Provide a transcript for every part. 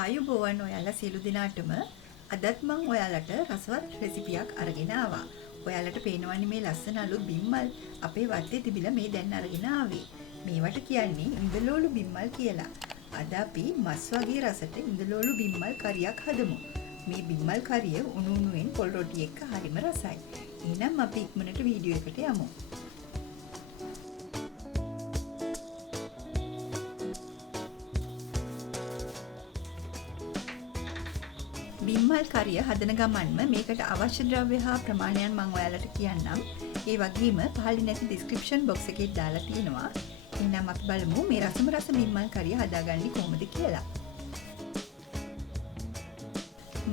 ආයුබෝවන් ඔයාලා සියලු දෙනාටම අදත් මම ඔයාලට රසවත් රෙසිපියක් අරගෙන ආවා. ඔයාලට පේනවනේ මේ ලස්සන අලුත් බිම්මල් අපේ වත්තේ තිබිලා මේ දැන් අරගෙන ආවේ. මේවට කියන්නේ ඉඳලෝලු බිම්මල් කියලා. අද අපි මස් වගේ රසට ඉඳලෝලු බිම්මල් කරියක් හදමු. මේ බිම්මල් කරිය උණු උණුවෙන් පොල් රොටි එක්ක හරිම රසයි. එහෙනම් අපි ඉක්මනට වීඩියෝ එකට යමු. බිම්මල් කරිය හදන ගමන්ම මේකට අවශ්‍ය ද්‍රව්‍ය හා ප්‍රමාණයන් මම ඔයාලට කියන්නම්. ඒ වගේම පහළින් නැති description box එකේ දාලා තියෙනවා. එහෙනම් අපි බලමු මේ රසම රස බිම්මල් කරිය හදාගන්නේ කොහොමද කියලා.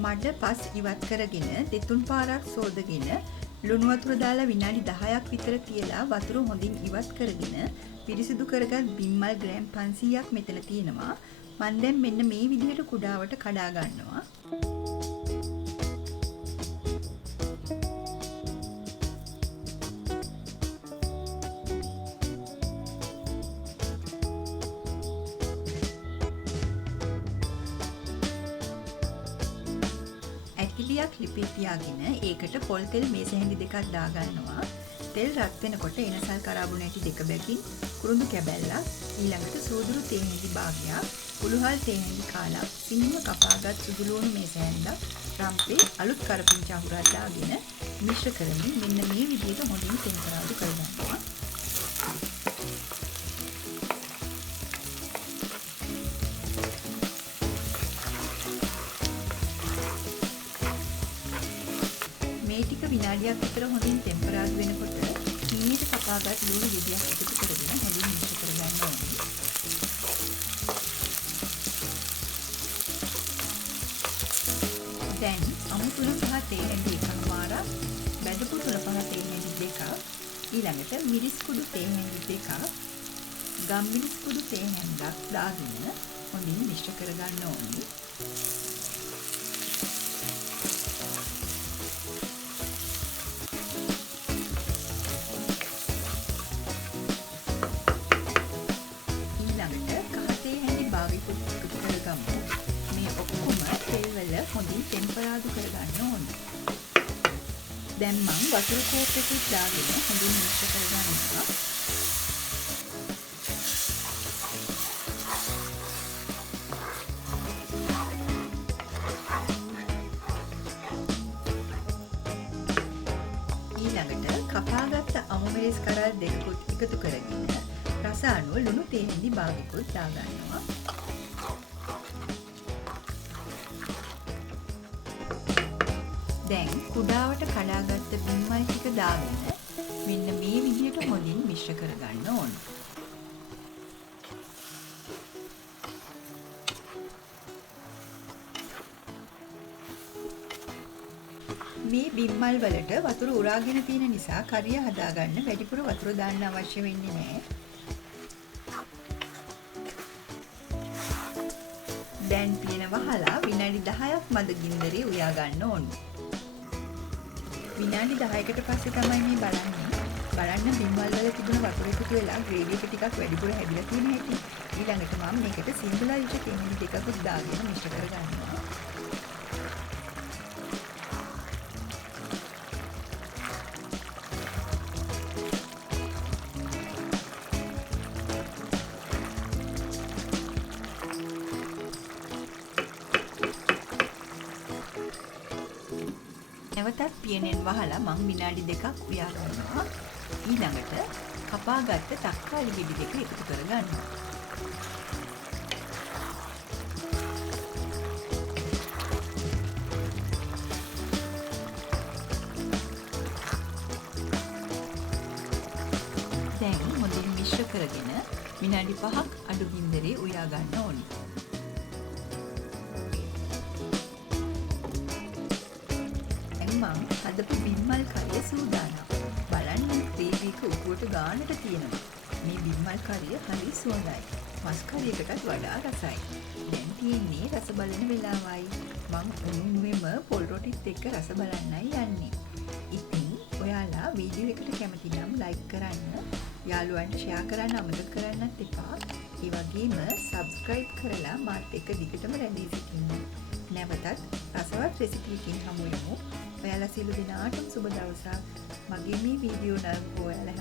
මඩ පස් ඉවත් කරගෙන දෙතුන් පාරක් සෝදගෙන ලුණු වතුර දාලා විනාඩි 10ක් විතර තියලා වතුර හොඳින් ඉවත් කරගෙන පිරිසිදු කරගත් බිම්මල් ග්‍රෑම් 500ක් මෙතන තියෙනවා. මම දැන් මෙන්න මේ විදිහට කුඩාවට කඩා ගන්නවා. ඇකිලියක් ලිපේ තියාගෙන ඒකට පොල් තෙල් මේස හැඳි දෙකක් දාගන්නවා. තෙල් රත් වෙනකොට එනසල් කරාබුන ඇටි දෙක බැගින් කුරුඳු කැබැල්ලක් ඊළඟට සූදුරු තේ හැඳි භාගයක් කුළුහල් තේ හැඳි කාලක් සිහින්ම කපාගත් සුදුලුණු මේස හැඳක් රම්පේ අලුත් කරපිංචා අහුරක් දාගෙන මිශ්‍ර කරමින් මෙන්න මේ විදිහට හොඳින් තෙම්පරාදු කරගන්නවා. මේ ටික විනාඩියක් විතර හොඳින් ටෙම්පරාදු වෙනකොට කීයට කපාගත් ලුණු ගෙඩියක් එකතු කරගෙන හොඳින් මිශ්‍ර කරගන්න ඕනේ. දැන් අමු තුන සහ තේ හැඳි එකමාරක්, බැදපු තුන පහ තේ හැඳි දෙකක්, ඊළඟට මිරිස් කුඩු තේ හැඳි දෙකක්, ගම්මිරිස් කුඩු තේ හැඳක් දාගෙන හොඳින් මිශ්‍ර කරගන්න ඕනේ. හොඳින් ටෙම්පරාදු කරගන්න ඕනේ. දැන් මම වතුර කෝප් එකක් දාගෙන හොඳින් මිශ්‍ර කරගන්නවා. ඊළඟට කපාගත්ත අමු මිරිස් කරල් දෙකකුත් එකතු කරගෙන රස අනුව ලුණු තේ හැඳි භාගයකුත් දාගන්නවා. දැන් කුඩාවට කඩාගත්ත බිම්මල් ටික දාගෙන මෙන්න මේ විදිහට හොඳින් මිශ්‍ර කරගන්න ඕන. මේ බිම්මල් වලට වතුර උරාගෙන තියෙන නිසා කරිය හදාගන්න වැඩිපුර වතුර දාන්න අවශ්‍ය වෙන්නේ නැහැ. දැන් පියන වහලා විනාඩි 10ක් මද ගින්දරේ උයා ගන්න ඕනේ. විනාඩි 10කට පස්සේ තමයි මේ බලන්නේ. බලන්න බිම්මල් වල තිබුණ වතුර එකතු වෙලා ග්‍රේවි එක ටිකක් වැඩිපුර හැදිලා තියෙන හැටි. ඊළඟට මම මේකට සිම්බලයිට තෙමෙලි දෙකකුත් දාගෙන මිශ්‍ර කරගන්නවා. නැවතත් පියනෙන් වහලා මං විනාඩි 2ක් උයා ගන්නවා. ඊළඟට කපාගත්ත තක්කාලි ගෙඩි දෙක එකතු කරගන්නවා. දැන් හොඳින් මිශ්‍ර කරගෙන විනාඩි 5ක් අඩු ගින්දරේ උයා ගන්න ඕනේ. හදපු බිම්මල් කරිය සූදානම්. බලන්න ග්‍රේවි එක උඩට ගානට තියෙනවා. මේ බිම්මල් කරිය හරි සුවඳයි. මස් කරියකටත් වඩා රසයි. දැන් තියෙන්නේ රස බලන වෙලාවයි. මම උණුවෙම පොල් රොටිත් එක්ක රස බලන්නයි යන්නේ. ඉතින් ඔයාලා වීඩියෝ එකට කැමති නම් ලයික් කරන්න, යාළුවන්ට ෂෙයා කරන්න අමතක කරන්නත් එපා. ඒ වගේම subscribe කරලා මාත් එක්ක දිගටම රැඳී සිටින්න. නැවතත් රසවත් රෙසිපි එකකින් හමු වෙමු. ඔයාලා සියලු දෙනාටම සුබ දවසක්. මගේ මේ වීඩියෝ නරඹපු ඔයාලා